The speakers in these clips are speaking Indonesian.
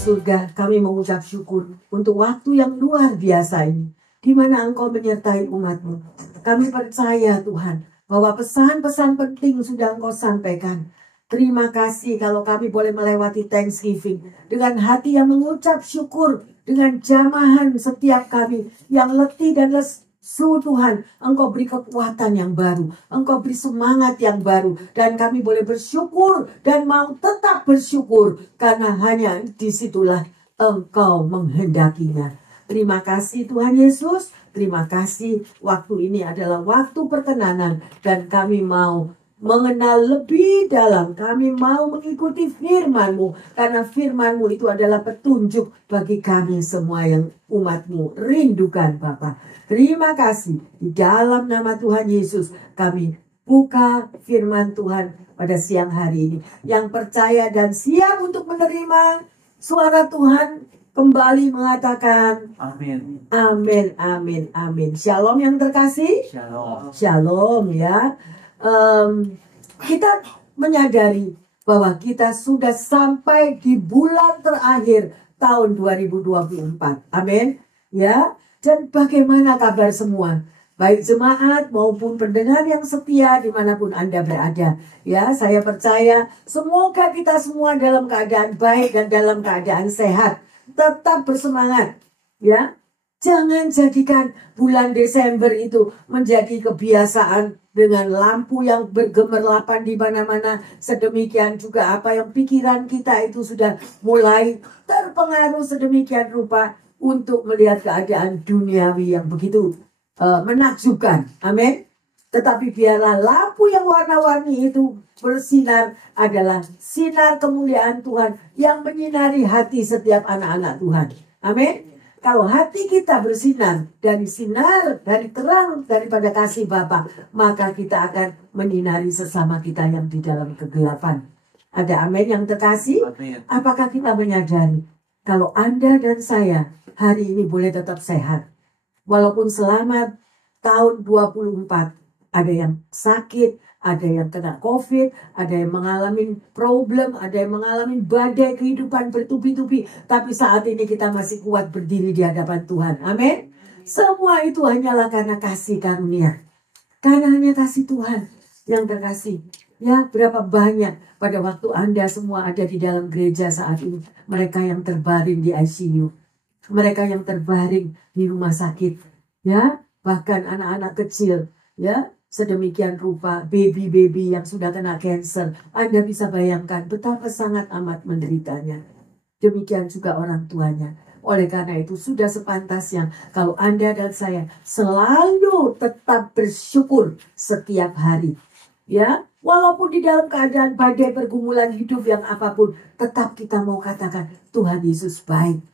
surga, kami mengucap syukur untuk waktu yang luar biasa ini, di mana Engkau menyertai umat-Mu. Kami percaya Tuhan, bahwa pesan-pesan penting sudah Engkau sampaikan. Terima kasih kalau kami boleh melewati Thanksgiving dengan hati yang mengucap syukur, dengan jamahan setiap kami yang letih dan lesu. Tuhan, Engkau beri kekuatan yang baru, Engkau beri semangat yang baru, dan kami boleh bersyukur dan mau tetap bersyukur karena hanya disitulah Engkau menghendakinya. Terima kasih Tuhan Yesus, terima kasih waktu ini adalah waktu perkenanan dan kami mau mengenal lebih dalam, kami mau mengikuti firman-Mu, karena firman-Mu itu adalah petunjuk bagi kami semua yang umat-Mu rindukan Bapa. Terima kasih, di dalam nama Tuhan Yesus kami buka firman Tuhan pada siang hari ini. Yang percaya dan siap untuk menerima suara Tuhan kembali mengatakan Amin. amin, amin, amin. Shalom yang terkasih. Shalom. Shalom ya. Kita menyadari bahwa kita sudah sampai di bulan terakhir tahun 2024. Amin. Ya. Dan bagaimana kabar semua? Baik jemaat maupun pendengar yang setia dimanapun Anda berada. Ya, saya percaya semoga kita semua dalam keadaan baik dan dalam keadaan sehat. Tetap bersemangat. Ya. Jangan jadikan bulan Desember itu menjadi kebiasaan dengan lampu yang bergemerlapan di mana-mana. Sedemikian juga apa yang pikiran kita itu sudah mulai terpengaruh sedemikian rupa untuk melihat keadaan duniawi yang begitu menakjubkan. Amin. Tetapi biarlah lampu yang warna-warni itu bersinar adalah sinar kemuliaan Tuhan yang menyinari hati setiap anak-anak Tuhan. Amin. Kalau hati kita bersinar dari terang daripada kasih Bapa, maka kita akan menyinari sesama kita yang di dalam kegelapan. Ada amin yang terkasih? Amin. Apakah kita menyadari kalau Anda dan saya hari ini boleh tetap sehat? Walaupun selama tahun 24 ada yang sakit, ada yang kena COVID, ada yang mengalami problem, ada yang mengalami badai kehidupan bertubi-tubi. Tapi saat ini kita masih kuat berdiri di hadapan Tuhan. Amin. Semua itu hanyalah karena kasih karunia. Karena hanya kasih Tuhan yang terkasih. Ya, berapa banyak pada waktu Anda semua ada di dalam gereja saat ini. Mereka yang terbaring di ICU. Mereka yang terbaring di rumah sakit. Ya, bahkan anak-anak kecil. Ya, sedemikian rupa baby-baby yang sudah kena cancer. Anda bisa bayangkan betapa sangat amat menderitanya. Demikian juga orang tuanya. Oleh karena itu sudah sepantasnya kalau Anda dan saya selalu tetap bersyukur setiap hari. Ya, walaupun di dalam keadaan badai pergumulan hidup yang apapun, tetap kita mau katakan Tuhan Yesus baik.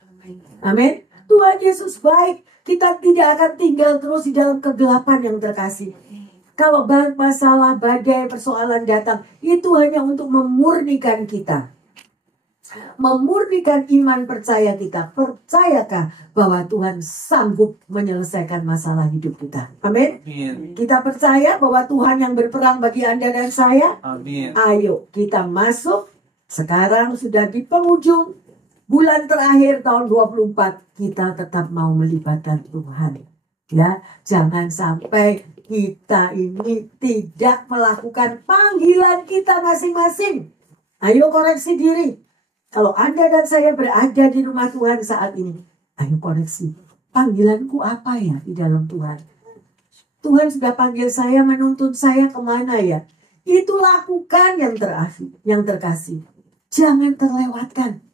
Amin. Tuhan Yesus baik. Kita tidak akan tinggal terus di dalam kegelapan yang terkasih. Kalau masalah, badai, persoalan datang, itu hanya untuk memurnikan kita. Memurnikan iman percaya kita. Percayakah bahwa Tuhan sanggup menyelesaikan masalah hidup kita? Amin. Kita percaya bahwa Tuhan yang berperang bagi Anda dan saya. Amin. Ayo kita masuk. Sekarang sudah di penghujung bulan terakhir tahun 24. Kita tetap mau melibatkan Tuhan. Ya, jangan sampai kita ini tidak melakukan panggilan kita masing-masing. Ayo koreksi diri. Kalau Anda dan saya berada di rumah Tuhan saat ini, ayo koreksi. Panggilanku apa ya di dalam Tuhan? Tuhan sudah panggil saya, menuntun saya kemana ya? Itu lakukan yang terkasih. Jangan terlewatkan.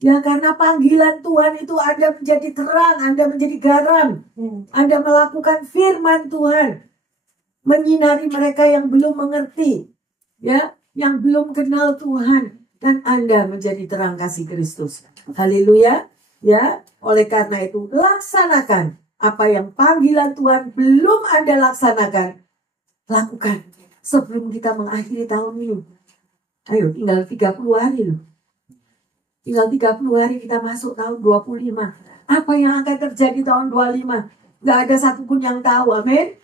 Ya, karena panggilan Tuhan itu Anda menjadi terang, Anda menjadi garam. Anda melakukan firman Tuhan. Menyinari mereka yang belum mengerti. Ya, yang belum kenal Tuhan. Dan Anda menjadi terang kasih Kristus. Haleluya. Ya, oleh karena itu laksanakan apa yang panggilan Tuhan belum Anda laksanakan. Lakukan sebelum kita mengakhiri tahun ini. Ayo, tinggal 30 hari loh. Tinggal 30 hari kita masuk tahun 25. Apa yang akan terjadi tahun 25? Gak ada satupun yang tahu. Amin.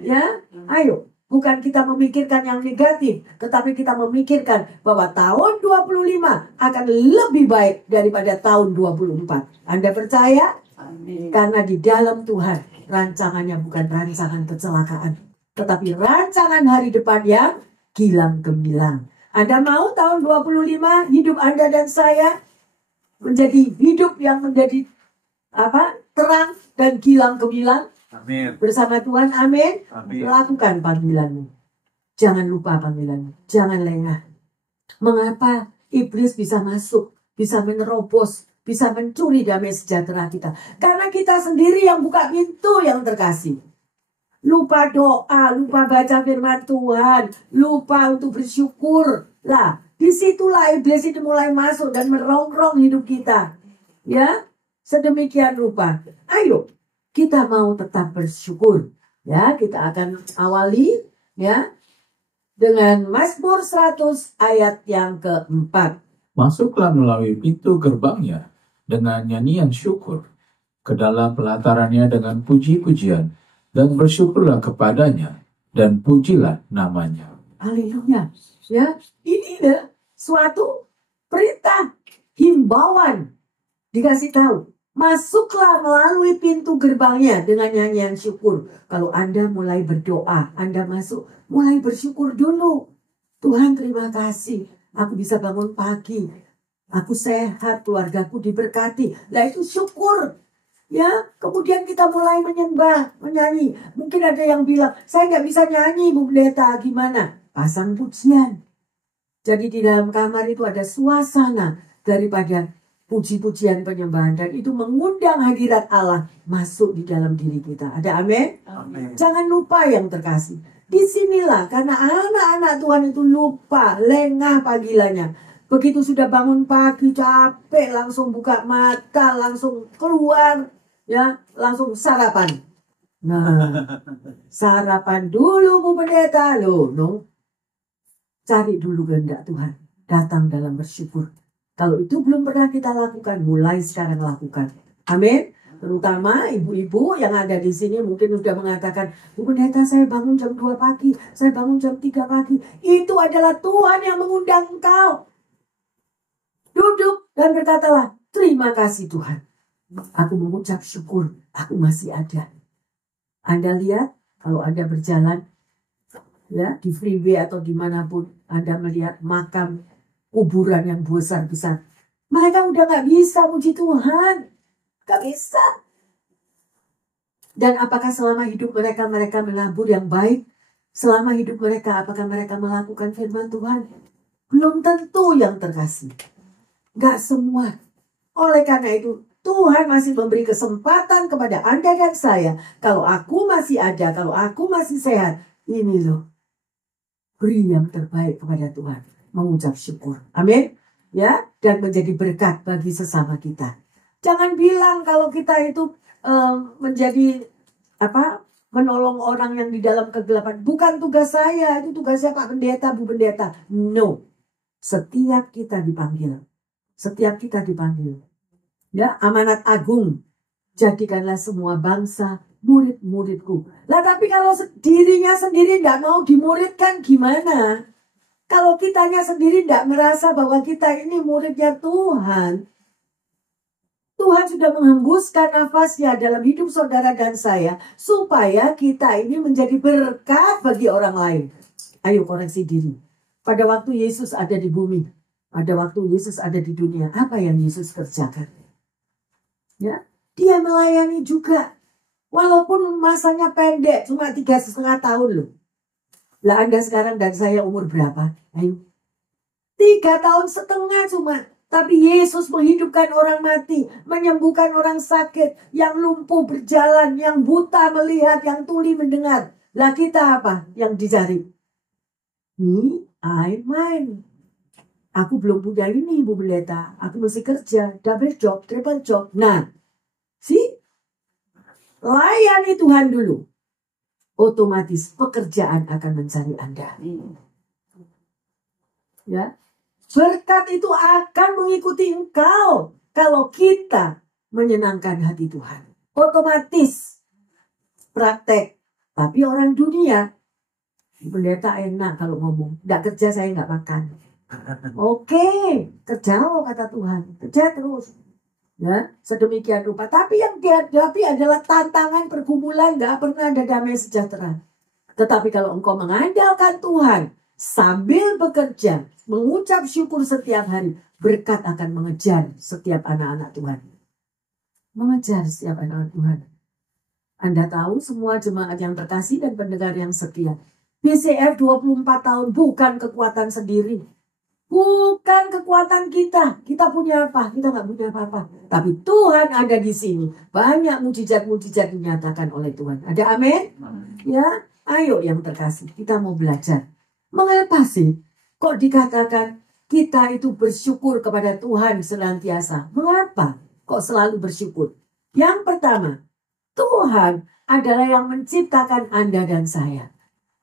Ya, ayo. bukan kita memikirkan yang negatif, tetapi kita memikirkan bahwa tahun 25 akan lebih baik daripada tahun 24. Anda percaya? Amin. Karena di dalam Tuhan rancangannya bukan rancangan kecelakaan, tetapi rancangan hari depan yang gilang gemilang. Anda mau tahun 25 hidup Anda dan saya menjadi hidup yang menjadi terang dan gilang gemilang? Amin. Bersama Tuhan, amin. Amin. Lakukan panggilanmu. Jangan lupa panggilanmu. Jangan lengah. Mengapa iblis bisa masuk, bisa menerobos, bisa mencuri damai sejahtera kita? Karena kita sendiri yang buka pintu yang terkasih. Lupa doa, lupa baca firman Tuhan, lupa untuk bersyukur. Lah, disitulah iblis itu mulai masuk dan merongrong hidup kita. Ya, sedemikian rupa. Ayo, kita mau tetap bersyukur. Ya, kita akan awali ya dengan Mazmur 100 ayat yang keempat. Masuklah melalui pintu gerbangnya dengan nyanyian syukur, ke dalam pelatarannya dengan puji-pujian, dan bersyukurlah kepadanya, dan pujilah namanya. Haleluya. Ya, ini suatu perintah, himbauan. Dikasih tahu, masuklah melalui pintu gerbangnya dengan nyanyian syukur. Kalau Anda mulai berdoa, Anda masuk, mulai bersyukur dulu. Tuhan, terima kasih. Aku bisa bangun pagi. Aku sehat, keluargaku diberkati. Lah itu syukur. Ya, kemudian kita mulai menyembah, menyanyi. Mungkin ada yang bilang, saya nggak bisa nyanyi, Bu Pendeta, gimana? Pasang pujian. Jadi di dalam kamar itu ada suasana daripada puji-pujian penyembahan. Dan itu mengundang hadirat Allah masuk di dalam diri kita. Ada amin? Amin. Jangan lupa yang terkasih. Disinilah, karena anak-anak Tuhan itu lupa, lengah panggilannya. Begitu sudah bangun pagi, capek, langsung buka mata, langsung keluar, ya, langsung sarapan. Nah, sarapan dulu Bu Pendeta, loh, no. Cari dulu kehendak Tuhan, datang dalam bersyukur. Kalau itu belum pernah kita lakukan, mulai sekarang lakukan. Amin. Terutama ibu-ibu yang ada di sini mungkin sudah mengatakan, Bu Pendeta, saya bangun jam 2 pagi, saya bangun jam 3 pagi. Itu adalah Tuhan yang mengundang engkau. Duduk dan berkatalah, terima kasih Tuhan. Aku mengucap syukur, aku masih ada. Anda lihat, kalau Anda berjalan ya di freeway atau dimanapun, Anda melihat makam kuburan yang besar-besar. Mereka udah gak bisa puji Tuhan. Gak bisa. Dan apakah selama hidup mereka menabur yang baik? Selama hidup mereka, apakah mereka melakukan firman Tuhan? Belum tentu yang terkasih. Gak semua. Oleh karena itu, Tuhan masih memberi kesempatan kepada Anda dan saya. Kalau aku masih ada, kalau aku masih sehat, ini loh. Beri yang terbaik kepada Tuhan. Mengucap syukur. Amin. Ya, dan menjadi berkat bagi sesama kita. Jangan bilang kalau kita itu menjadi menolong orang yang di dalam kegelapan. Bukan tugas saya, itu tugasnya Pak Pendeta, Bu Pendeta. No. Setiap kita dipanggil. Setiap kita dipanggil. Ya, amanat agung. Jadikanlah semua bangsa murid-muridku. Lah tapi kalau dirinya sendiri tidak mau dimuridkan gimana? Kalau kitanya sendiri tidak merasa bahwa kita ini muridnya Tuhan. Tuhan sudah menghembuskan nafasnya dalam hidup saudara dan saya. Supaya kita ini menjadi berkat bagi orang lain. Ayo koreksi diri. Pada waktu Yesus ada di bumi. Pada waktu Yesus ada di dunia. Apa yang Yesus kerjakan? Ya, dia melayani juga. Walaupun masanya pendek. Cuma 3,5 tahun loh. Lah Anda sekarang dan saya umur berapa? Ayo. 3,5 tahun cuma. Tapi Yesus menghidupkan orang mati, menyembuhkan orang sakit, yang lumpuh berjalan, yang buta melihat, yang tuli mendengar. Lah kita apa yang dicari? Mine. Aku belum punya ini, Bu Pendeta. Aku masih kerja, double job, triple job. Nah, layani Tuhan dulu. Otomatis pekerjaan akan mencari Anda. Ya. Berkat itu akan mengikuti engkau kalau kita menyenangkan hati Tuhan. Otomatis praktek. Tapi orang dunia Pendeta enak kalau ngomong. Nggak kerja saya nggak makan. Oke, kerja loh kata Tuhan. Kerja terus. Ya, sedemikian rupa. Tapi yang dihadapi adalah tantangan pergumulan. Nggak pernah ada damai sejahtera. Tetapi kalau engkau mengandalkan Tuhan sambil bekerja, mengucap syukur setiap hari, berkat akan mengejar setiap anak-anak Tuhan. Mengejar setiap anak-anak Tuhan. Anda tahu semua jemaat yang terkasih dan pendengar yang setia. BCF 24 tahun bukan kekuatan sendiri. Bukan kekuatan kita. Kita punya apa? Kita nggak punya apa-apa. Tapi Tuhan ada di sini. Banyak mujizat-mujizat dinyatakan oleh Tuhan. Ada amin? Ya, ayo yang terkasih. Kita mau belajar. Mengapa sih? Kok dikatakan kita itu bersyukur kepada Tuhan senantiasa? Mengapa? Kok selalu bersyukur? Yang pertama, Tuhan adalah yang menciptakan Anda dan saya.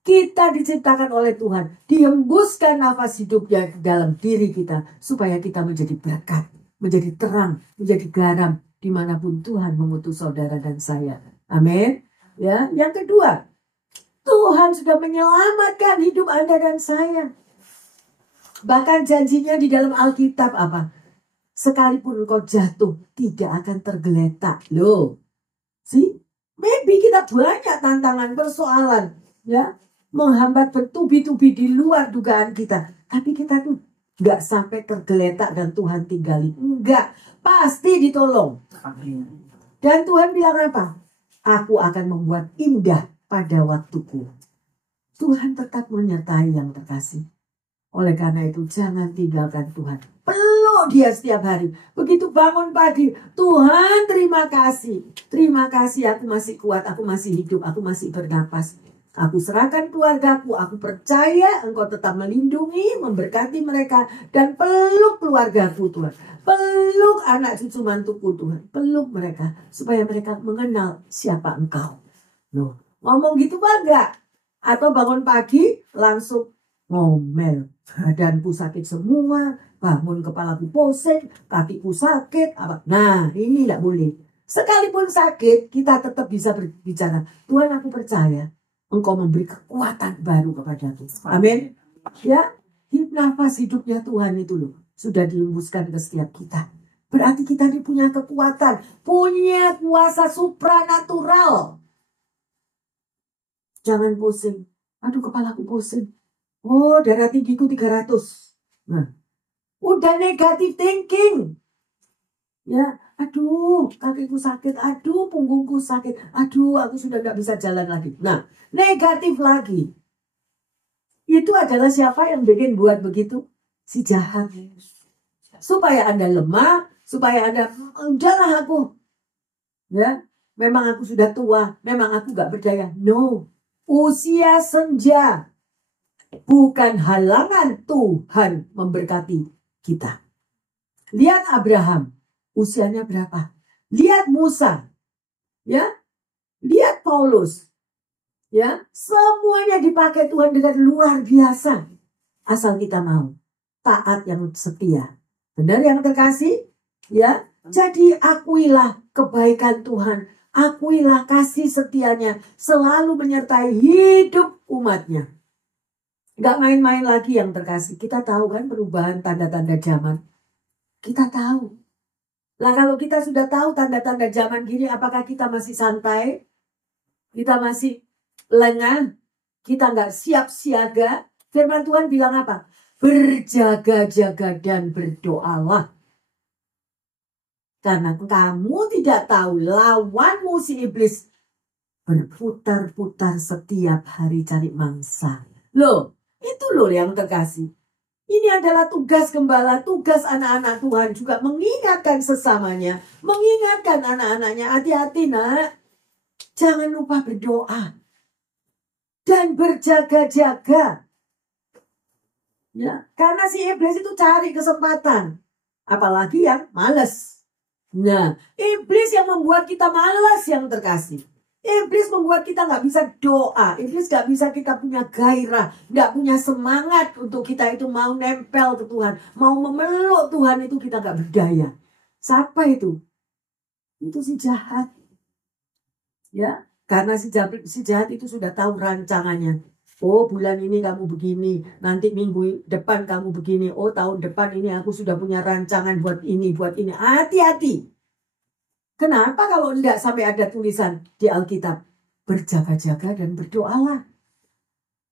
Kita diciptakan oleh Tuhan, dihembuskan nafas hidupnya ke dalam diri kita, supaya kita menjadi berkat, menjadi terang, menjadi garam, dimanapun Tuhan mengutus saudara dan saya. Amin. Ya, yang kedua, Tuhan sudah menyelamatkan hidup Anda dan saya. Bahkan janjinya di dalam Alkitab apa? Sekalipun engkau jatuh, tidak akan tergeletak. Loh, maybe kita banyak tantangan, persoalan, ya, menghambat bertubi-tubi di luar dugaan kita. Tapi kita tuh nggak sampai tergeletak dan Tuhan tinggali. Enggak, pasti ditolong. Dan Tuhan bilang apa? Aku akan membuat indah pada waktuku. Tuhan tetap menyertai yang terkasih. Oleh karena itu jangan tinggalkan Tuhan. Peluk dia setiap hari. Begitu bangun pagi, Tuhan terima kasih. Terima kasih aku masih kuat, aku masih hidup, aku masih bernapas. Aku serahkan keluargaku, aku percaya engkau tetap melindungi, memberkati mereka. Dan peluk keluargaku Tuhan. Peluk anak cucu mantuku Tuhan. Peluk mereka, supaya mereka mengenal siapa engkau. Loh, ngomong gitu bangga. Atau bangun pagi langsung ngomel. Badanku sakit semua, bangun kepalaku pusing, kakiku sakit. Apa? Nah, ini tidak boleh. Sekalipun sakit, kita tetap bisa berbicara. Tuhan, aku percaya engkau memberi kekuatan baru kepadaku. Amin. Ya, nafas hidupnya Tuhan itu loh, sudah dihembuskan ke setiap kita. Berarti kita ini punya kekuatan, punya kuasa supranatural. Jangan pusing. Aduh, kepalaku pusing. Oh, darah tinggiku 300. Nah, udah negative thinking. Ya, aduh, kakiku sakit, aduh, punggungku sakit, aduh, aku sudah gak bisa jalan lagi. Nah, negatif lagi. Itu adalah siapa yang bikin buat begitu? Si jahat. Supaya Anda lemah, supaya Anda, udahlah aku. Ya, memang aku sudah tua, memang aku gak berdaya. No, usia senja bukan halangan Tuhan memberkati kita. Lihat Abraham. Usianya berapa? Lihat Musa, ya, lihat Paulus, ya, semuanya dipakai Tuhan dengan luar biasa. Asal kita mau taat yang setia, benar yang terkasih, ya. Jadi akuilah kebaikan Tuhan, akuilah kasih setianya, selalu menyertai hidup umatnya. Gak main-main lagi yang terkasih. Kita tahu kan perubahan tanda-tanda zaman. Kita tahu. Lah kalau kita sudah tahu tanda-tanda zaman gini, apakah kita masih santai? Kita masih lengah? Kita nggak siap siaga? Firman Tuhan bilang apa? Berjaga-jaga dan berdoalah. Karena kamu tidak tahu lawanmu si iblis berputar-putar setiap hari cari mangsa. Loh, itu loh yang terkasih. Ini adalah tugas gembala, tugas anak-anak Tuhan juga mengingatkan sesamanya, mengingatkan anak-anaknya, hati-hati nak, jangan lupa berdoa dan berjaga-jaga. Ya, karena si iblis itu cari kesempatan, apalagi yang malas. Nah, iblis yang membuat kita malas yang terkasih. Iblis membuat kita nggak bisa doa. Iblis nggak bisa kita punya gairah, nggak punya semangat untuk kita itu mau nempel ke Tuhan, mau memeluk Tuhan, itu kita nggak berdaya. Siapa itu? Itu si jahat. Ya, karena si jahat itu sudah tahu rancangannya. Oh, bulan ini kamu begini, nanti minggu depan kamu begini. Oh, tahun depan ini aku sudah punya rancangan buat ini, buat ini. Hati-hati. Kenapa kalau enggak sampai ada tulisan di Alkitab? Berjaga-jaga dan berdoalah.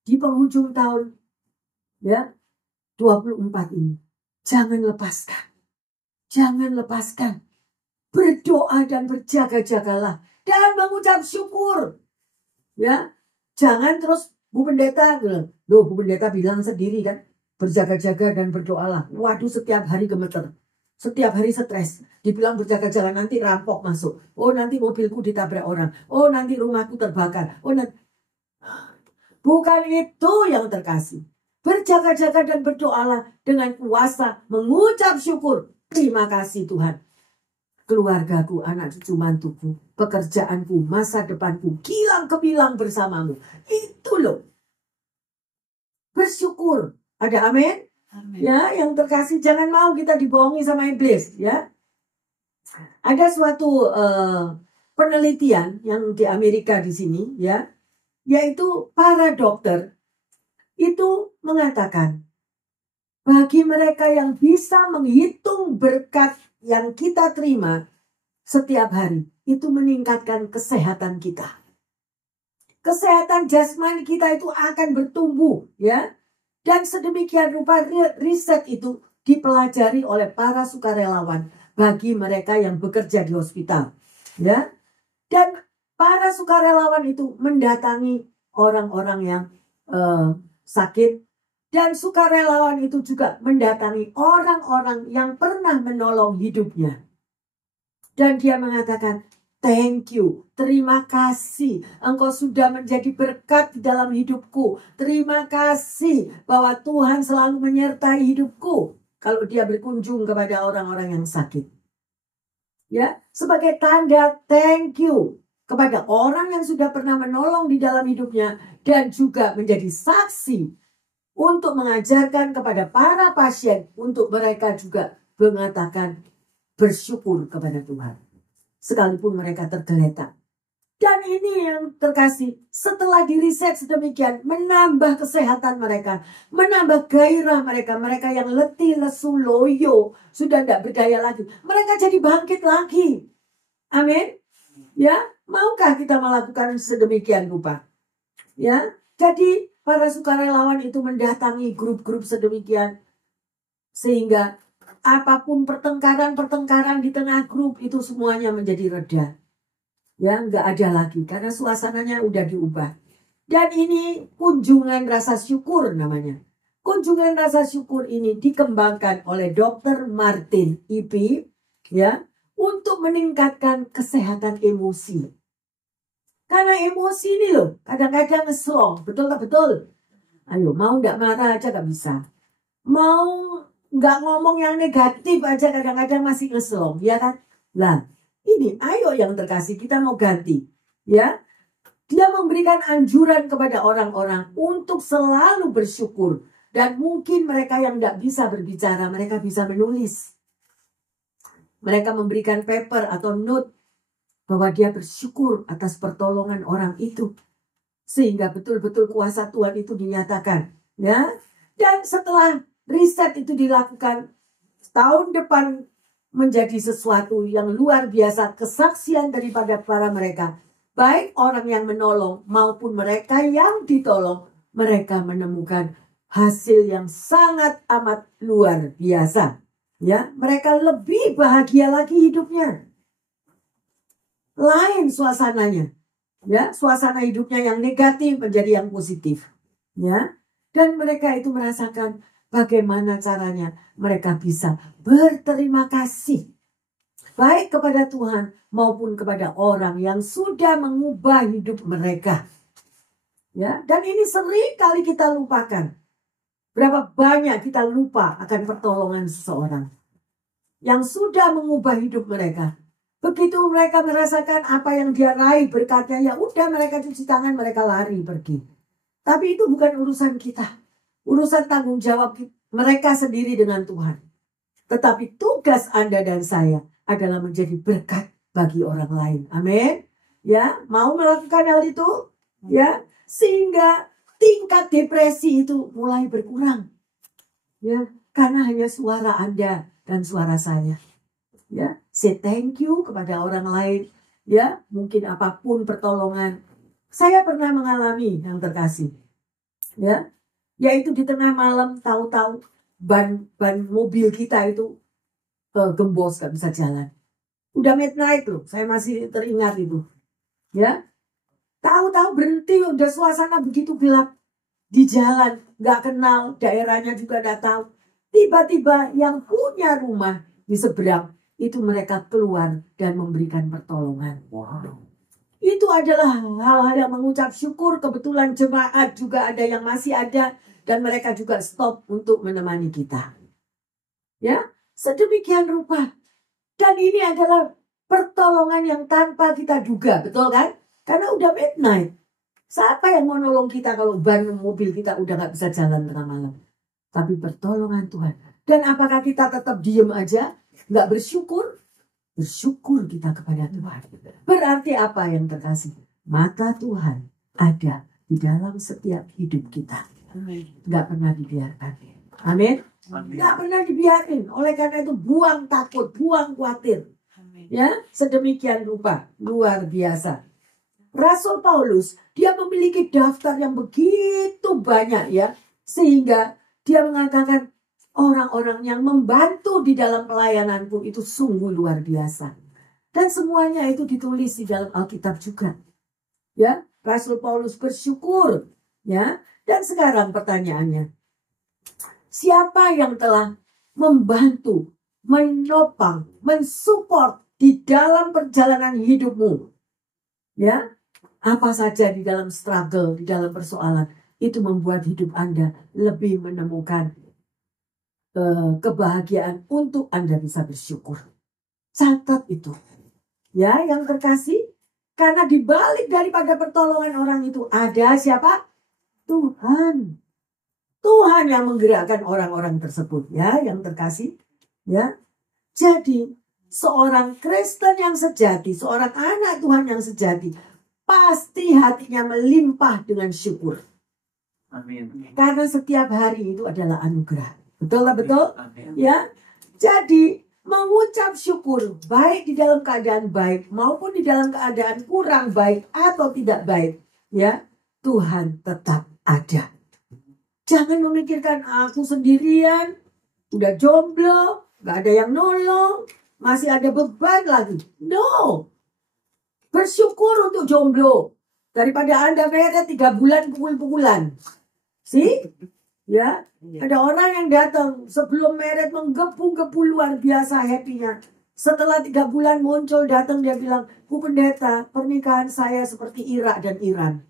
Di penghujung tahun ya 24 ini. Jangan lepaskan. Jangan lepaskan. Berdoa dan berjaga-jagalah. Dan mengucap syukur. Ya, jangan terus Bu Pendeta, loh Bu Pendeta bilang sendiri kan, berjaga-jaga dan berdoalah. Waduh, setiap hari gemeter, setiap hari stres. Dibilang berjaga-jaga, nanti rampok masuk. Oh, nanti mobilku ditabrak orang. Oh, nanti rumahku terbakar. Oh, nanti... Bukan itu yang terkasih. Berjaga-jaga dan berdoalah dengan kuasa, mengucap syukur. Terima kasih Tuhan. Keluargaku, anak cucu mantuku, pekerjaanku, masa depanku, kilang kebilang bersamamu. Itu loh. Bersyukur. Ada amin? Amin. Ya, yang terkasih, jangan mau kita dibohongi sama iblis. Ya, ada suatu penelitian yang di Amerika di sini, ya, yaitu para dokter itu mengatakan bagi mereka yang bisa menghitung berkat yang kita terima setiap hari, itu meningkatkan kesehatan kita. Kesehatan jasmani kita itu akan bertumbuh, ya. Dan sedemikian rupa riset itu dipelajari oleh para sukarelawan bagi mereka yang bekerja di hospital, ya. Dan para sukarelawan itu mendatangi orang-orang yang sakit. Dan sukarelawan itu juga mendatangi orang-orang yang pernah menolong hidupnya. Dan dia mengatakan, thank you, terima kasih. Engkau sudah menjadi berkat di dalam hidupku. Terima kasih bahwa Tuhan selalu menyertai hidupku. Kalau dia berkunjung kepada orang-orang yang sakit. Ya, sebagai tanda thank you kepada orang yang sudah pernah menolong di dalam hidupnya. Dan juga menjadi saksi untuk mengajarkan kepada para pasien, untuk mereka juga mengatakan bersyukur kepada Tuhan. Sekalipun mereka tergeletak. Dan ini yang terkasih, setelah diriset sedemikian, menambah kesehatan mereka, menambah gairah mereka, mereka yang letih, lesu, loyo, sudah tidak berdaya lagi. Mereka jadi bangkit lagi. Amin. Ya, maukah kita melakukan sedemikian rupa? Ya, jadi para sukarelawan itu mendatangi grup-grup sedemikian sehingga apapun pertengkaran-pertengkaran di tengah grup itu semuanya menjadi reda. Ya, nggak ada lagi karena suasananya udah diubah. Dan ini kunjungan rasa syukur namanya. Kunjungan rasa syukur ini dikembangkan oleh Dr. Martin EP, ya, untuk meningkatkan kesehatan emosi. Karena emosi ini loh, kadang-kadang ngeslong. Betul tak betul? Ayo, mau nggak marah aja nggak bisa. Mau nggak ngomong yang negatif aja kadang-kadang masih ngeslong. Ya kan? Lah, ini ayo yang terkasih, kita mau ganti. Ya, dia memberikan anjuran kepada orang-orang untuk selalu bersyukur. Dan mungkin mereka yang nggak bisa berbicara, mereka bisa menulis. Mereka memberikan paper atau note bahwa dia bersyukur atas pertolongan orang itu. Sehingga betul-betul kuasa Tuhan itu dinyatakan. Ya. Dan setelah riset itu dilakukan, tahun depan menjadi sesuatu yang luar biasa. Kesaksian daripada para mereka. Baik orang yang menolong maupun mereka yang ditolong. Mereka menemukan hasil yang sangat amat luar biasa. Ya, mereka lebih bahagia lagi hidupnya. Lain suasananya, ya, suasana hidupnya yang negatif menjadi yang positif, ya, dan mereka itu merasakan bagaimana caranya mereka bisa berterima kasih baik kepada Tuhan maupun kepada orang yang sudah mengubah hidup mereka, ya. Dan ini sering kali kita lupakan. Berapa banyak kita lupa akan pertolongan seseorang yang sudah mengubah hidup mereka. Begitu mereka merasakan apa yang dia raih berkatnya, ya udah mereka cuci tangan, mereka lari pergi. Tapi itu bukan urusan kita. Urusan tanggung jawab mereka sendiri dengan Tuhan. Tetapi tugas Anda dan saya adalah menjadi berkat bagi orang lain. Amin. Ya, mau melakukan hal itu? Ya, sehingga tingkat tingkat depresi itu mulai berkurang. Ya, karena hanya suara Anda dan suara saya. Ya, say thank you kepada orang lain. Ya, mungkin apapun pertolongan. Saya pernah mengalami yang terkasih. Ya, yaitu di tengah malam tahu-tahu ban mobil kita itu gembos, gak bisa jalan. Udah midnight loh, saya masih teringat itu. Ya, tahu-tahu berhenti, udah suasana begitu gelap di jalan, gak kenal, daerahnya juga gak tahu. Tiba-tiba yang punya rumah di seberang itu mereka keluar dan memberikan pertolongan. Wow. Itu adalah hal-hal yang mengucap syukur. Kebetulan jemaat juga ada yang masih ada dan mereka juga stop untuk menemani kita. Ya, sedemikian rupa. Dan ini adalah pertolongan yang tanpa kita duga, betul kan? Karena udah midnight. Siapa yang mau nolong kita kalau ban mobil kita udah gak bisa jalan tengah malam? Tapi pertolongan Tuhan. Dan apakah kita tetap diem aja? Gak bersyukur? Bersyukur kita kepada Tuhan. Berarti apa yang terkasih? Mata Tuhan ada di dalam setiap hidup kita. Gak pernah dibiarkan. Amin. Gak pernah dibiarin. Oleh karena itu buang takut, buang khawatir. Ya, sedemikian rupa. Luar biasa. Rasul Paulus, dia memiliki daftar yang begitu banyak ya. Sehingga dia mengatakan orang-orang yang membantu di dalam pelayananku itu sungguh luar biasa. Dan semuanya itu ditulis di dalam Alkitab juga. Ya, Rasul Paulus bersyukur. Ya, dan sekarang pertanyaannya. Siapa yang telah membantu, menopang, mensupport di dalam perjalanan hidupmu? Ya, apa saja di dalam struggle, di dalam persoalan, itu membuat hidup Anda lebih menemukan kebahagiaan untuk Anda bisa bersyukur. Catat itu. Ya, yang terkasih, karena dibalik daripada pertolongan orang itu ada siapa? Tuhan. Tuhan yang menggerakkan orang-orang tersebut, ya, yang terkasih. Ya. Jadi, seorang Kristen yang sejati, seorang anak Tuhan yang sejati, pasti hatinya melimpah dengan syukur. Amin. Karena setiap hari itu adalah anugerah. Betul lah, betul? Amin. Ya. Jadi, mengucap syukur baik di dalam keadaan baik maupun di dalam keadaan kurang baik atau tidak baik, ya, Tuhan tetap ada. Jangan memikirkan aku sendirian, udah jomblo, gak ada yang nolong, masih ada beban lagi. No. Bersyukur untuk jomblo daripada Anda meret 3 bulan pukul-pukulan. See? Ya, ada orang yang datang sebelum meret menggebu-gebu luar biasa happy-nya. Setelah 3 bulan muncul datang dia bilang, Bu Pendeta, pernikahan saya seperti Irak dan Iran.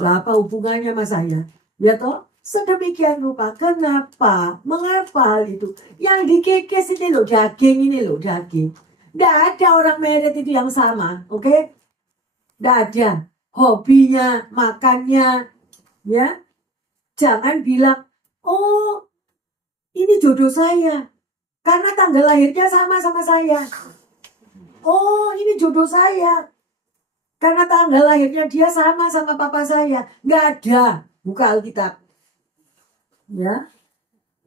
Lah apa hubungannya sama saya? Ya toh, sedemikian rupa. Kenapa? Mengapa hal itu? Yang dikekes ini loh, daging ini loh, daging. Tidak ada orang meret itu yang sama, oke? Okay? Tidak ada. Hobinya, makannya, ya. Jangan bilang, oh ini jodoh saya. Karena tanggal lahirnya sama saya. Oh ini jodoh saya. Karena tanggal lahirnya dia sama papa saya. Nggak ada. Buka Alkitab. Ya.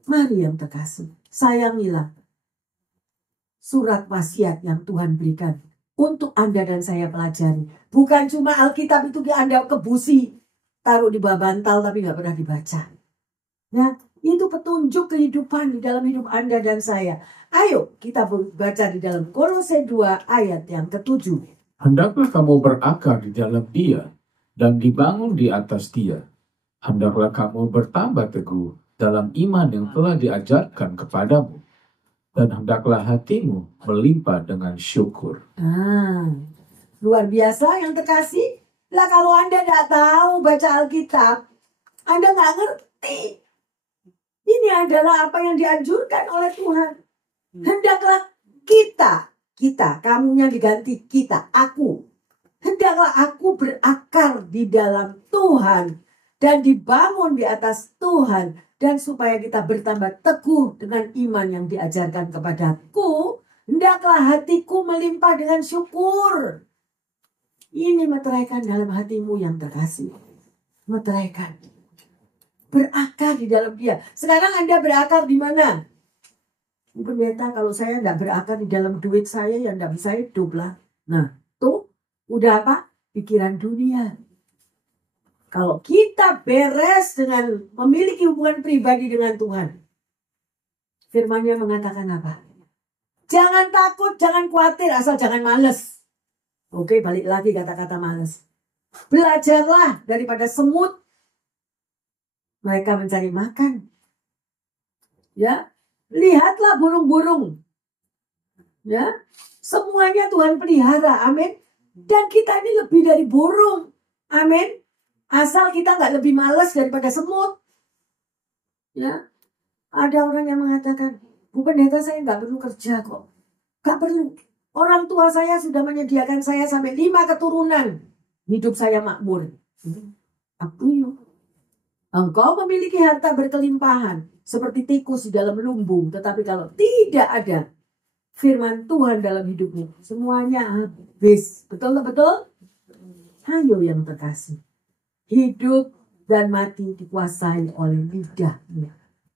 Mari yang terkasih. Sayangilah surat wasiat yang Tuhan berikan. Untuk Anda dan saya pelajari. Bukan cuma Alkitab itu Anda kebusi. Taruh di bawah bantal tapi nggak pernah dibaca. Ya, itu petunjuk kehidupan di dalam hidup Anda dan saya. Ayo kita baca di dalam Kolose 2 ayat yang ke-7. Hendaklah kamu berakar di dalam Dia dan dibangun di atas Dia. Hendaklah kamu bertambah teguh dalam iman yang telah diajarkan kepadamu. Dan hendaklah hatimu melimpah dengan syukur. Luar biasa yang terkasih. Lah kalau Anda tidak tahu baca Alkitab, Anda nggak ngerti. Ini adalah apa yang dianjurkan oleh Tuhan. Hendaklah kita, kamunya diganti kita, aku. Hendaklah aku berakar di dalam Tuhan dan dibangun di atas Tuhan. Dan supaya kita bertambah teguh dengan iman yang diajarkan kepadaku, hendaklah hatiku melimpah dengan syukur. Ini meteraikan dalam hatimu yang terkasih. Meteraikan. Berakar di dalam Dia. Sekarang Anda berakar di mana? Pendeta, kalau saya tidak berakar di dalam duit saya, ya tidak bisa hidup lah. Nah, tuh udah apa? Pikiran dunia. Kalau kita beres dengan memiliki hubungan pribadi dengan Tuhan, firman-Nya mengatakan apa? Jangan takut, jangan khawatir, asal jangan males. Oke, balik lagi kata-kata males. Belajarlah daripada semut. Mereka mencari makan. Ya, lihatlah burung-burung. Ya, semuanya Tuhan pelihara. Amin. Dan kita ini lebih dari burung. Amin. Asal kita nggak lebih malas daripada semut. Ya, ada orang yang mengatakan, Bu Pendeta, saya nggak perlu kerja kok. Nggak perlu. Orang tua saya sudah menyediakan saya sampai 5 keturunan. Hidup saya makmur. Aku engkau memiliki harta berkelimpahan seperti tikus di dalam lumbung. Tetapi kalau tidak ada firman Tuhan dalam hidupmu, semuanya habis. Betul? Ayo yang terkasih. Hidup dan mati dikuasai oleh lidahmu.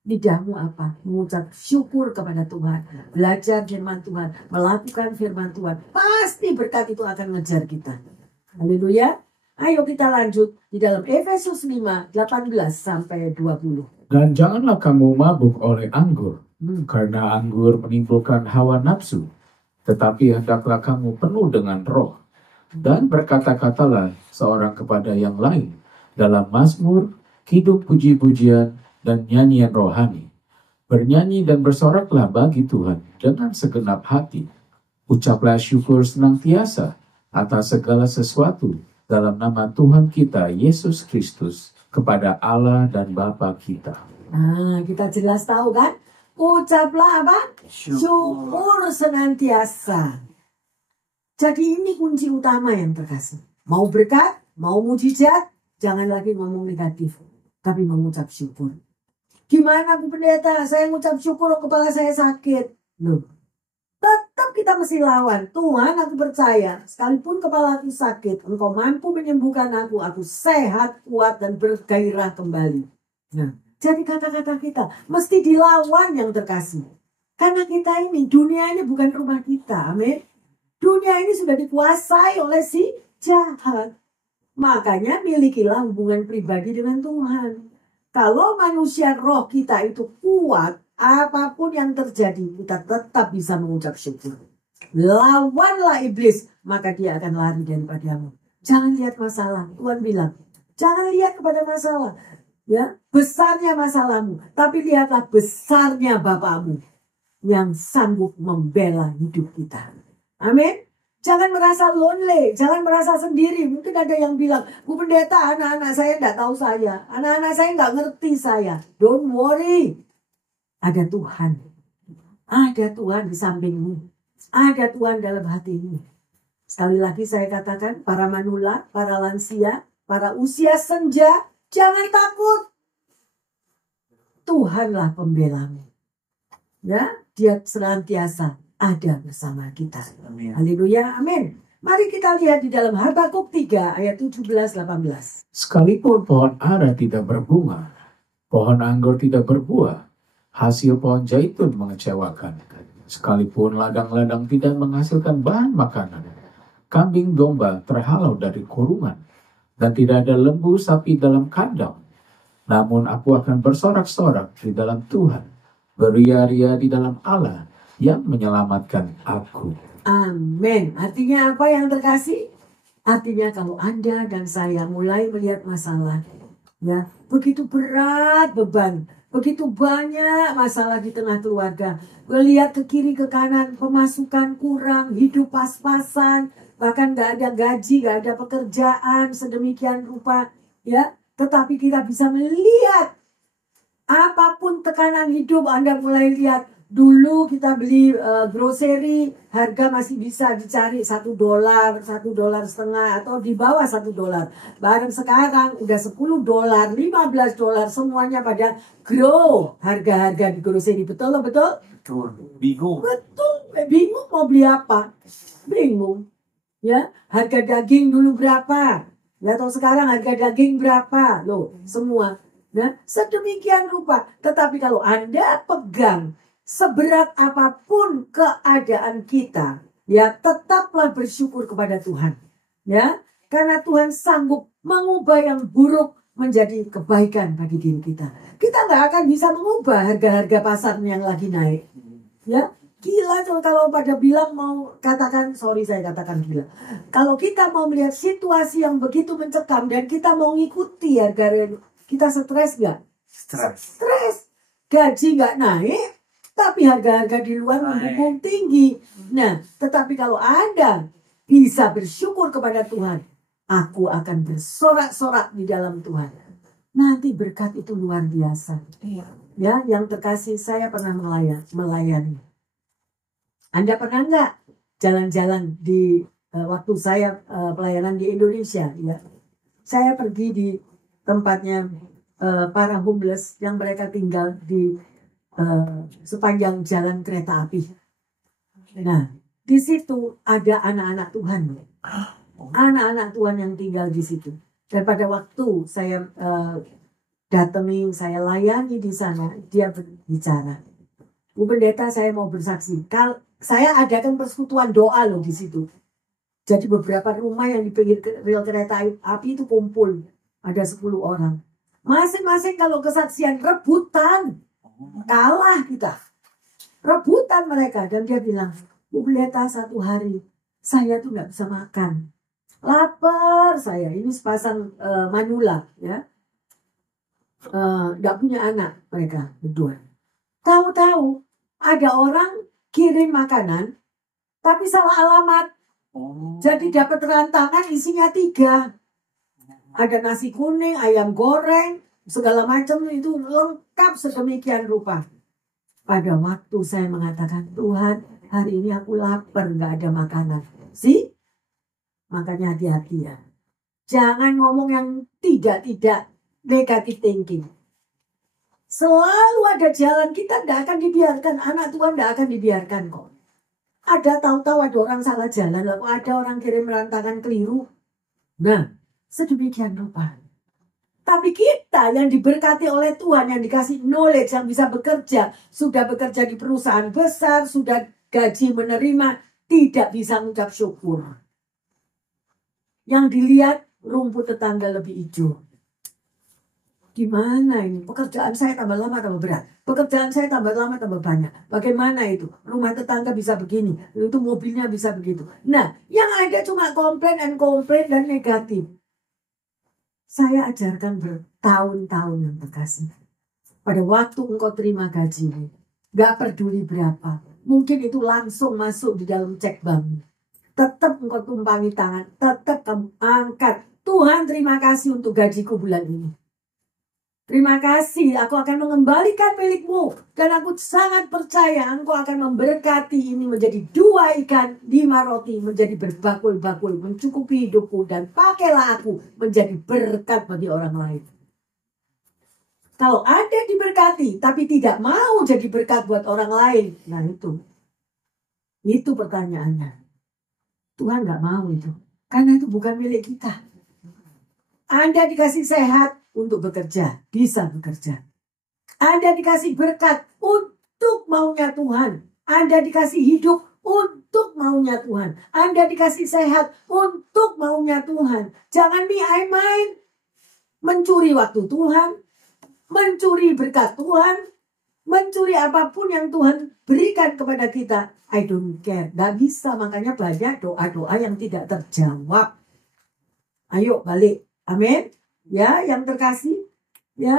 Lidahmu apa? Mengucap syukur kepada Tuhan. Belajar firman Tuhan. Melakukan firman Tuhan. Pasti berkat itu akan mengejar kita. Haleluya. Ayo kita lanjut di dalam Efesus 5, 18 sampai 20. Dan janganlah kamu mabuk oleh anggur, karena anggur menimbulkan hawa nafsu. Tetapi hendaklah kamu penuh dengan roh. Dan berkata-katalah seorang kepada yang lain dalam mazmur, kidung puji-pujian, dan nyanyian rohani. Bernyanyi dan bersoraklah bagi Tuhan dengan segenap hati. Ucaplah syukur senantiasa atas segala sesuatu dalam nama Tuhan kita Yesus Kristus kepada Allah dan Bapa kita. Nah, kita jelas tahu kan? Ucaplah apa? Syukur senantiasa. Jadi ini kunci utama yang terkasih. Mau berkat, mau mujizat, jangan lagi ngomong negatif, tapi mengucap syukur. Gimana Bu Pendeta? Saya ngucap syukur, kepala saya sakit. Loh, tetap kita mesti lawan. Tuhan, aku percaya, sekalipun kepala aku sakit, Engkau mampu menyembuhkan aku sehat, kuat, dan bergairah kembali. Nah, jadi kata-kata kita mesti dilawan yang terkasih. Karena kita ini, dunia ini bukan rumah kita, amin. Dunia ini sudah dikuasai oleh si jahat. Makanya milikilah hubungan pribadi dengan Tuhan. Kalau manusia roh kita itu kuat, apapun yang terjadi, kita tetap bisa mengucap syukur. Lawanlah iblis, maka dia akan lari daripadamu. Jangan lihat masalah. Tuhan bilang, jangan lihat kepada masalah. Ya, besarnya masalahmu, tapi lihatlah besarnya Bapamu yang sanggup membela hidup kita. Amin. Jangan merasa lonely, jangan merasa sendiri. Mungkin ada yang bilang, Bu Pendeta, anak-anak saya tidak tahu saya. Anak-anak saya tidak ngerti saya. Don't worry. Ada Tuhan. Ada Tuhan di sampingmu. Ada Tuhan dalam hatimu. Sekali lagi saya katakan, para manula, para lansia, para usia senja, jangan takut. Tuhanlah pembelamu. Ya, dia senantiasa ada bersama kita. Haleluya, amin. Mari kita lihat di dalam Habakuk 3 ayat 17-18. Sekalipun pohon ara tidak berbunga, pohon anggur tidak berbuah, hasil pohon zaitun mengecewakan. Sekalipun ladang-ladang tidak menghasilkan bahan makanan, kambing domba terhalau dari kurungan, dan tidak ada lembu sapi dalam kandang. Namun aku akan bersorak-sorak di dalam Tuhan, beria-ria di dalam Allah yang menyelamatkan aku. Amin. Artinya apa yang terkasih? Artinya kalau Anda dan saya mulai melihat masalah, ya, begitu berat beban, begitu banyak masalah di tengah keluarga, melihat ke kiri ke kanan, pemasukan kurang, hidup pas-pasan, bahkan nggak ada gaji, nggak ada pekerjaan sedemikian rupa, ya. Tetapi kita bisa melihat apapun tekanan hidup, Anda mulai lihat. Dulu kita beli grocery, harga masih bisa dicari $1, $1,5 atau di bawah $1. Barang sekarang udah $10, $15, semuanya pada grow harga-harga di grocery. Betul? Betul. Bingung. Betul, bingung mau beli apa? Bingung. Ya, harga daging dulu berapa? Ya, atau sekarang harga daging berapa? Loh, semua. Nah, sedemikian rupa. Tetapi kalau Anda pegang seberat apapun keadaan kita, ya tetaplah bersyukur kepada Tuhan. Ya, karena Tuhan sanggup mengubah yang buruk menjadi kebaikan bagi diri kita. Kita nggak akan bisa mengubah harga-harga pasar yang lagi naik. Ya, gila kalau pada bilang mau katakan, sorry saya katakan gila. Kalau kita mau melihat situasi yang begitu mencekam dan kita mau ngikuti harga, kita stres nggak? Stres. Gaji nggak naik, tapi harga-harga di luar mendukung tinggi. Nah, tetapi kalau Anda bisa bersyukur kepada Tuhan, aku akan bersorak-sorak di dalam Tuhan. Nanti berkat itu luar biasa. Ya, yang terkasih, saya pernah melayani. Anda pernah nggak jalan-jalan di waktu saya pelayanan di Indonesia? Ya, saya pergi di tempatnya para homeless yang mereka tinggal di sepanjang jalan kereta api. Nah, di situ ada anak-anak Tuhan. Anak-anak Tuhan yang tinggal di situ. Dan pada waktu saya datangi, saya layani di sana, dia berbicara. Bu Pendeta, saya mau bersaksi. Saya adakan persekutuan doa loh di situ. Jadi beberapa rumah yang di pinggir rel kereta api itu kumpul. Ada 10 orang. Masing-masing kalau kesaksian rebutan. Kalah kita. Rebutan mereka. Dan dia bilang, Bu Pendeta, satu hari saya tuh nggak bisa makan. Lapar saya. Ini sepasang manula. Ya. Nggak punya anak mereka berdua. Tahu-tahu ada orang kirim makanan tapi salah alamat. Jadi dapat rantangan isinya 3. Ada nasi kuning, ayam goreng, segala macam itu lengkap sedemikian rupa. Pada waktu saya mengatakan, Tuhan, hari ini aku lapar, nggak ada makanan. Makanya hati-hati ya. Jangan ngomong yang tidak negative thinking. Selalu ada jalan, kita tidak akan dibiarkan. Anak Tuhan tidak akan dibiarkan kok. Ada tahu-tahu ada orang salah jalan, lalu ada orang kirim rantangan keliru. Nah, sedemikian rupa. Tapi kita yang diberkati oleh Tuhan, yang dikasih knowledge, yang bisa bekerja, sudah bekerja di perusahaan besar, sudah gaji menerima, tidak bisa mengucap syukur. Yang dilihat rumput tetangga lebih hijau. Gimana ini? Pekerjaan saya tambah lama tambah berat. Pekerjaan saya tambah lama tambah banyak. Bagaimana itu? Rumah tetangga bisa begini. Itu mobilnya bisa begitu. Nah, yang ada cuma komplain dan negatif. Saya ajarkan bertahun-tahun yang terkasih. Pada waktu engkau terima gaji, gak peduli berapa. Mungkin itu langsung masuk di dalam cek bank. Tetap engkau tumpangi tangan. Tetap kamu angkat. Tuhan, terima kasih untuk gajiku bulan ini. Terima kasih, aku akan mengembalikan milikmu. Dan aku sangat percaya engkau akan memberkati ini menjadi 2 ikan, 5 roti, menjadi berbakul-bakul, mencukupi hidupku. Dan pakailah aku menjadi berkat bagi orang lain. Kalau Anda diberkati, tapi tidak mau jadi berkat buat orang lain. Nah itu pertanyaannya. Tuhan gak mau itu. Karena itu bukan milik kita. Anda dikasih sehat untuk bekerja, bisa bekerja. Anda dikasih berkat untuk maunya Tuhan. Anda dikasih hidup untuk maunya Tuhan. Anda dikasih sehat untuk maunya Tuhan. Jangan main-main mencuri waktu Tuhan, mencuri berkat Tuhan, mencuri apapun yang Tuhan berikan kepada kita. I don't care. Gak bisa, makanya banyak doa-doa yang tidak terjawab. Ayo balik. Amin. Ya, yang terkasih. Ya.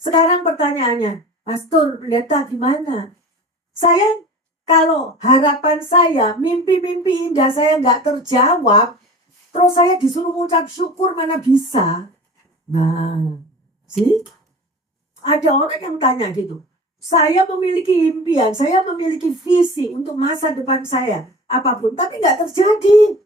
Sekarang pertanyaannya, Pastor, pendeta gimana? Saya, kalau harapan saya, mimpi-mimpi indah saya nggak terjawab, terus saya disuruh mengucap syukur, mana bisa? Nah, ada orang yang tanya gitu. Saya memiliki impian, saya memiliki visi untuk masa depan saya. Apapun, tapi nggak terjadi.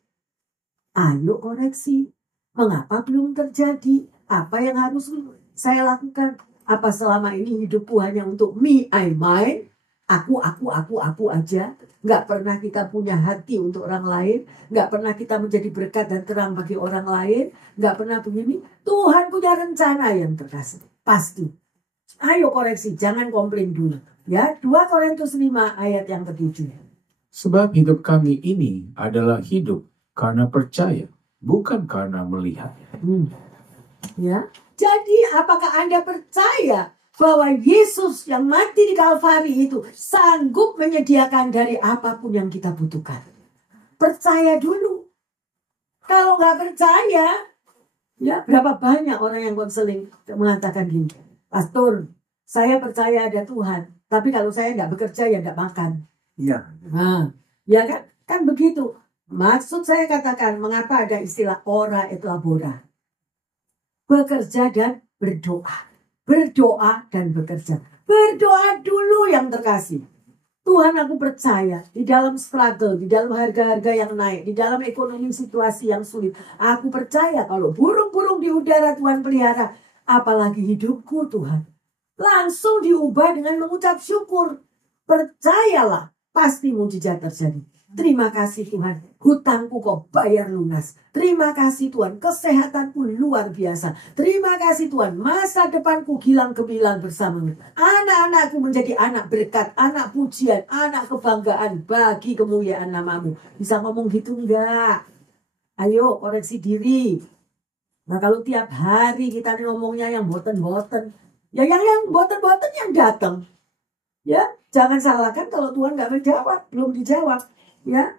Ayo koreksi. Mengapa belum terjadi? Apa yang harus saya lakukan? Apa selama ini hidupku hanya untuk me, I, mine? Aku aja. Nggak pernah kita punya hati untuk orang lain. Nggak pernah kita menjadi berkat dan terang bagi orang lain. Nggak pernah begini. Tuhan punya rencana yang terkasih. pasti. Ayo koreksi, jangan komplain dulu. Ya, 2 Korintus 5 ayat yang ke-7. Sebab hidup kami ini adalah hidup karena percaya, bukan karena melihat. Ya, jadi apakah Anda percaya bahwa Yesus yang mati di Kalvari itu sanggup menyediakan dari apapun yang kita butuhkan? Percaya dulu. Kalau nggak percaya, ya berapa banyak orang yang konseling mengatakan gini, Pastor, saya percaya ada Tuhan, tapi kalau saya nggak bekerja ya nggak makan. Iya. Nah, ya kan? Kan begitu. Maksud saya katakan, mengapa ada istilah ora et labora? Bekerja dan berdoa. Berdoa dan bekerja. Berdoa dulu yang terkasih. Tuhan, aku percaya di dalam struggle, di dalam harga-harga yang naik, di dalam ekonomi situasi yang sulit. Aku percaya kalau burung-burung di udara Tuhan pelihara, apalagi hidupku Tuhan. Langsung diubah dengan mengucap syukur. Percayalah, pasti mujizat terjadi. Terima kasih Tuhan, hutangku kau bayar lunas. Terima kasih Tuhan, kesehatanku luar biasa. Terima kasih Tuhan, masa depanku gilang gemilang bersamamu. Anak-anakku menjadi anak berkat, anak pujian, anak kebanggaan bagi kemuliaan namamu. Bisa ngomong gitu enggak? Ayo koreksi diri. Nah kalau tiap hari kita ngomongnya yang boten-boten, ya yang boten-boten yang datang. Ya, jangan salahkan kalau Tuhan nggak menjawab, belum dijawab. Ya,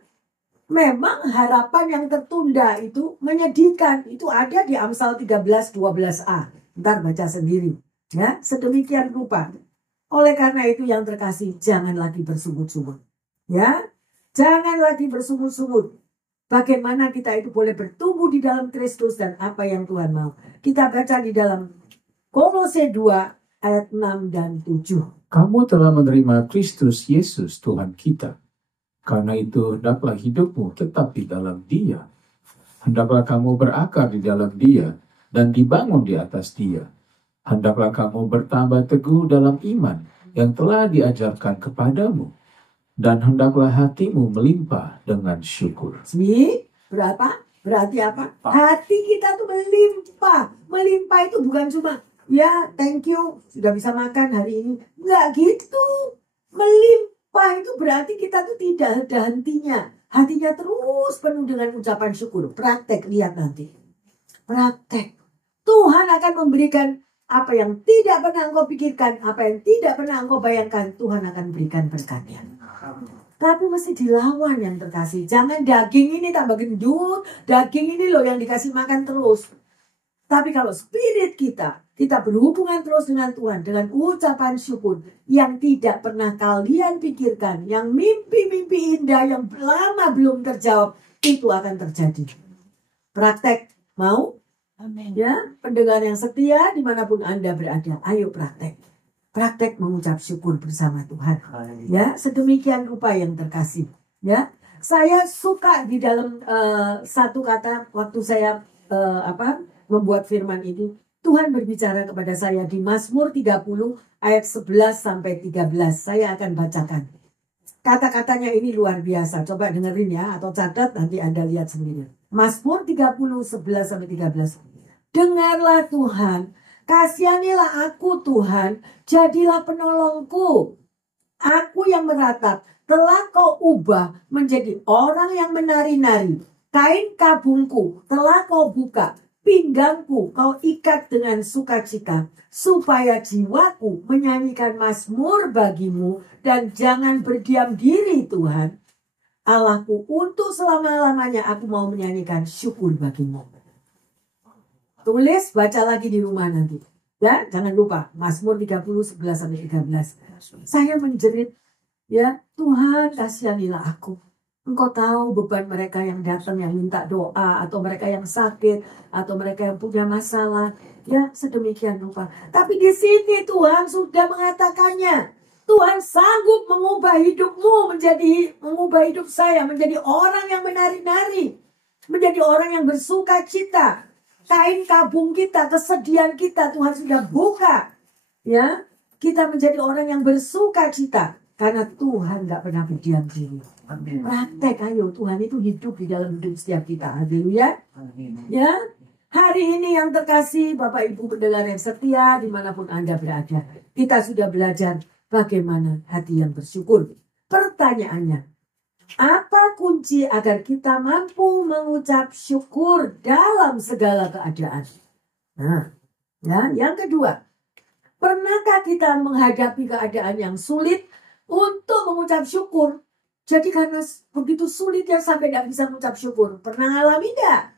memang harapan yang tertunda itu menyedihkan. Itu ada di Amsal 13:12a. Ntar baca sendiri. Ya, sedemikian rupa. Oleh karena itu yang terkasih, jangan lagi bersungut-sungut. Ya, jangan lagi bersungut-sungut. Bagaimana kita itu boleh bertumbuh di dalam Kristus dan apa yang Tuhan mau. Kita baca di dalam Kolose 2 ayat 6 dan 7. Kamu telah menerima Kristus Yesus Tuhan kita. Karena itu hendaklah hidupmu tetap di dalam Dia. Hendaklah kamu berakar di dalam Dia dan dibangun di atas Dia. Hendaklah kamu bertambah teguh dalam iman yang telah diajarkan kepadamu. Dan hendaklah hatimu melimpah dengan syukur. Berapa? Berarti apa? Hati kita tuh melimpah. Melimpah itu bukan cuma, ya thank you, sudah bisa makan hari ini. Enggak gitu. Melimpah itu berarti kita tuh tidak ada hentinya. Hatinya terus penuh dengan ucapan syukur. Praktek, lihat nanti. Praktek. Tuhan akan memberikan apa yang tidak pernah engkau pikirkan, apa yang tidak pernah engkau bayangkan, Tuhan akan berikan berkatnya. Tapi mesti dilawan yang terkasih. Jangan daging ini tambah gendut, daging ini loh yang dikasih makan terus. Tapi kalau spirit kita berhubungan terus dengan Tuhan, dengan ucapan syukur yang tidak pernah kalian pikirkan, yang mimpi-mimpi indah yang lama belum terjawab, itu akan terjadi. Praktek, mau? Amin. Ya, pendengar yang setia dimanapun Anda berada, ayo praktek. Praktek mengucap syukur bersama Tuhan. Ya, sedemikian rupa yang terkasih. Ya, saya suka di dalam satu kata waktu saya membuat firman ini, Tuhan berbicara kepada saya di Mazmur 30 ayat 11 sampai 13. Saya akan bacakan. Kata-katanya ini luar biasa. Coba dengerin ya, atau catat nanti Anda lihat sendiri. Mazmur 30 11 sampai 13. Dengarlah Tuhan, kasihanilah aku Tuhan, jadilah penolongku. Aku yang meratap, telah kau ubah menjadi orang yang menari-nari. Kain kabungku telah kau buka. Pinggangku kau ikat dengan sukacita, supaya jiwaku menyanyikan mazmur bagimu, dan jangan berdiam diri Tuhan. Allahku, untuk selama-lamanya aku mau menyanyikan syukur bagimu. Tulis, baca lagi di rumah nanti. Ya, jangan lupa, Mazmur 30, 11 sampai 13. Saya menjerit, ya Tuhan kasihanilah aku. Engkau tahu beban mereka yang datang, yang minta doa, atau mereka yang sakit, atau mereka yang punya masalah. Ya, sedemikian rupa. Tapi di sini Tuhan sudah mengatakannya. Tuhan sanggup mengubah hidupmu mengubah hidup saya menjadi orang yang menari-nari, menjadi orang yang bersuka cita. Kain kabung kita, kesedihan kita Tuhan sudah buka. Ya, kita menjadi orang yang bersuka cita. Karena Tuhan gak pernah berdiam diri. Praktek, ayo. Tuhan itu hidup di dalam hidup setiap kita. Haleluya. Ya, Hari ini yang terkasih, Bapak Ibu pendengar yang setia dimanapun Anda berada, kita sudah belajar bagaimana hati yang bersyukur. Pertanyaannya, apa kunci agar kita mampu mengucap syukur dalam segala keadaan? Nah, ya, yang kedua, pernahkah kita menghadapi keadaan yang sulit untuk mengucap syukur? Jadi karena begitu sulit ya sampai tidak bisa mengucap syukur. Pernah alami tidak?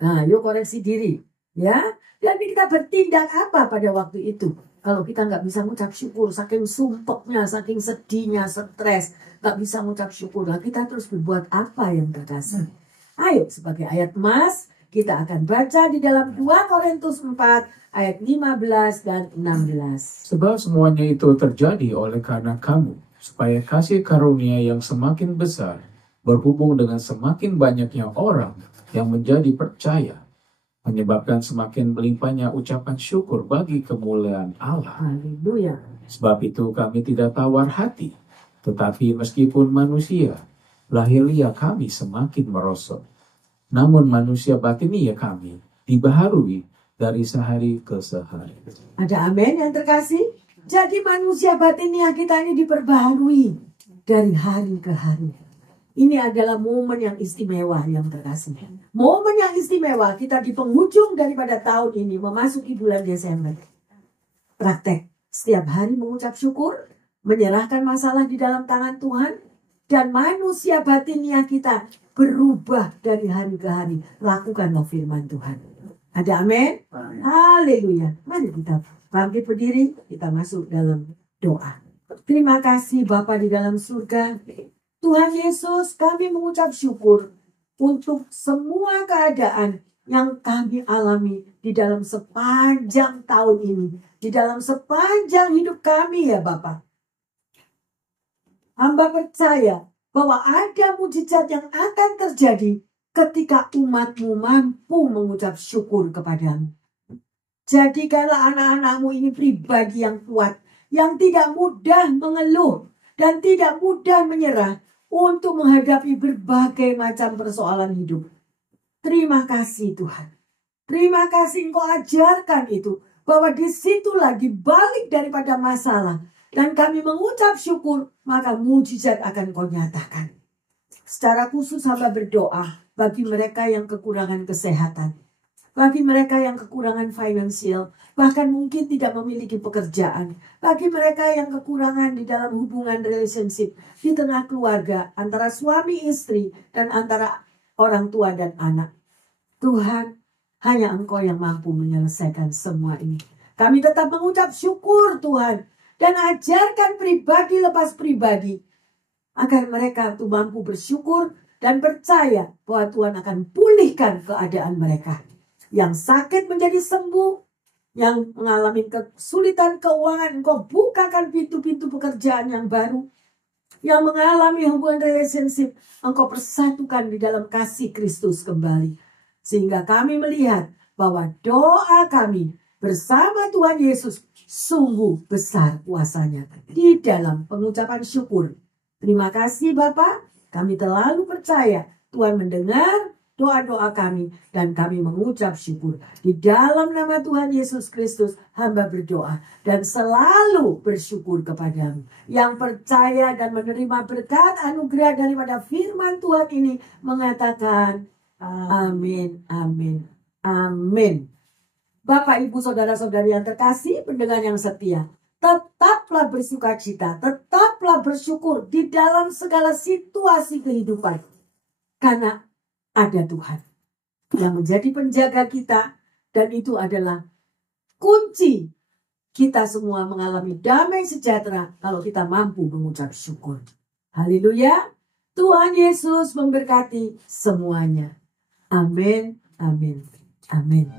Nah, yuk koreksi diri, ya. Dan kita bertindak apa pada waktu itu? Kalau kita nggak bisa mengucap syukur, saking sumpeknya, saking sedihnya, stres, nggak bisa mengucap syukur, lah kita terus berbuat apa yang terkasih? Ayo, sebagai ayat emas, kita akan baca di dalam 2 Korintus 4 ayat 15 dan 16. Sebab semuanya itu terjadi oleh karena kamu, supaya kasih karunia yang semakin besar berhubung dengan semakin banyaknya orang yang menjadi percaya, menyebabkan semakin melimpahnya ucapan syukur bagi kemuliaan Allah. Haleluya. Sebab itu kami tidak tawar hati, tetapi meskipun manusia, lahiriah kami semakin merosot. Namun manusia batinia kami dibaharui dari sehari ke sehari. Ada amin yang terkasih? Jadi manusia batinia kita ini diperbaharui dari hari ke hari. Ini adalah momen yang istimewa yang terkasih. Momen yang istimewa kita di penghujung daripada tahun ini memasuki bulan Desember. Praktek setiap hari mengucap syukur, menyerahkan masalah di dalam tangan Tuhan, dan manusia batinia kita berubah dari hari ke hari. Lakukanlah firman Tuhan. Ada amin? Haleluya. Mari kita bangkit berdiri, kita masuk dalam doa. Terima kasih Bapa di dalam surga. Tuhan Yesus, kami mengucap syukur untuk semua keadaan yang kami alami di dalam sepanjang tahun ini. Di dalam sepanjang hidup kami ya Bapa. Hamba percaya bahwa ada mujizat yang akan terjadi ketika umat-Mu mampu mengucap syukur kepadamu. Jadikanlah anak-anak-Mu ini pribadi yang kuat, yang tidak mudah mengeluh dan tidak mudah menyerah untuk menghadapi berbagai macam persoalan hidup. Terima kasih Tuhan. Terima kasih Engkau ajarkan itu, bahwa disitulah di balik daripada masalah, dan kami mengucap syukur, maka mujizat akan Kau nyatakan. Secara khusus hamba berdoa bagi mereka yang kekurangan kesehatan, bagi mereka yang kekurangan finansial, bahkan mungkin tidak memiliki pekerjaan, bagi mereka yang kekurangan di dalam hubungan relationship di tengah keluarga antara suami istri dan antara orang tua dan anak. Tuhan, hanya Engkau yang mampu menyelesaikan semua ini. Kami tetap mengucap syukur Tuhan, dan ajarkan pribadi lepas pribadi agar mereka tuh mampu bersyukur dan percaya bahwa Tuhan akan pulihkan keadaan mereka. Yang sakit menjadi sembuh, yang mengalami kesulitan keuangan, Engkau bukakan pintu-pintu pekerjaan yang baru. Yang mengalami hubungan relationship, Engkau persatukan di dalam kasih Kristus kembali. Sehingga kami melihat bahwa doa kami bersama Tuhan Yesus sungguh besar kuasanya di dalam pengucapan syukur. Terima kasih Bapa, kami terlalu percaya Tuhan mendengar doa-doa kami dan kami mengucap syukur. Di dalam nama Tuhan Yesus Kristus hamba berdoa dan selalu bersyukur kepadamu. Yang percaya dan menerima berkat anugerah daripada firman Tuhan ini mengatakan amin, amin, amin. Bapak, Ibu, Saudara-saudari yang terkasih, pendengar yang setia, tetaplah bersukacita, tetaplah bersyukur di dalam segala situasi kehidupan. Karena ada Tuhan yang menjadi penjaga kita, dan itu adalah kunci kita semua mengalami damai sejahtera kalau kita mampu mengucap syukur. Haleluya. Tuhan Yesus memberkati semuanya. Amin, amin, amin.